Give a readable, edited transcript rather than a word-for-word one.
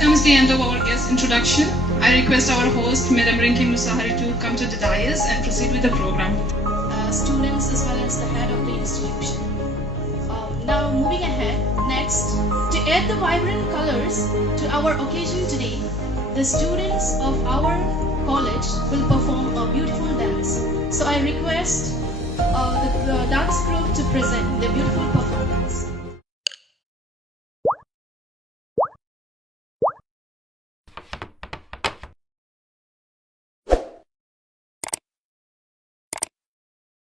comes the end of our guest introduction. I request our host, Madam Rinki Musahari, to come to the dais and proceed with the program. Students as well as the head of the institution. Now moving ahead, next, to add the vibrant colors to our occasion today, the students of our college will perform a beautiful dance. So I request the dance group to present their beautiful performance.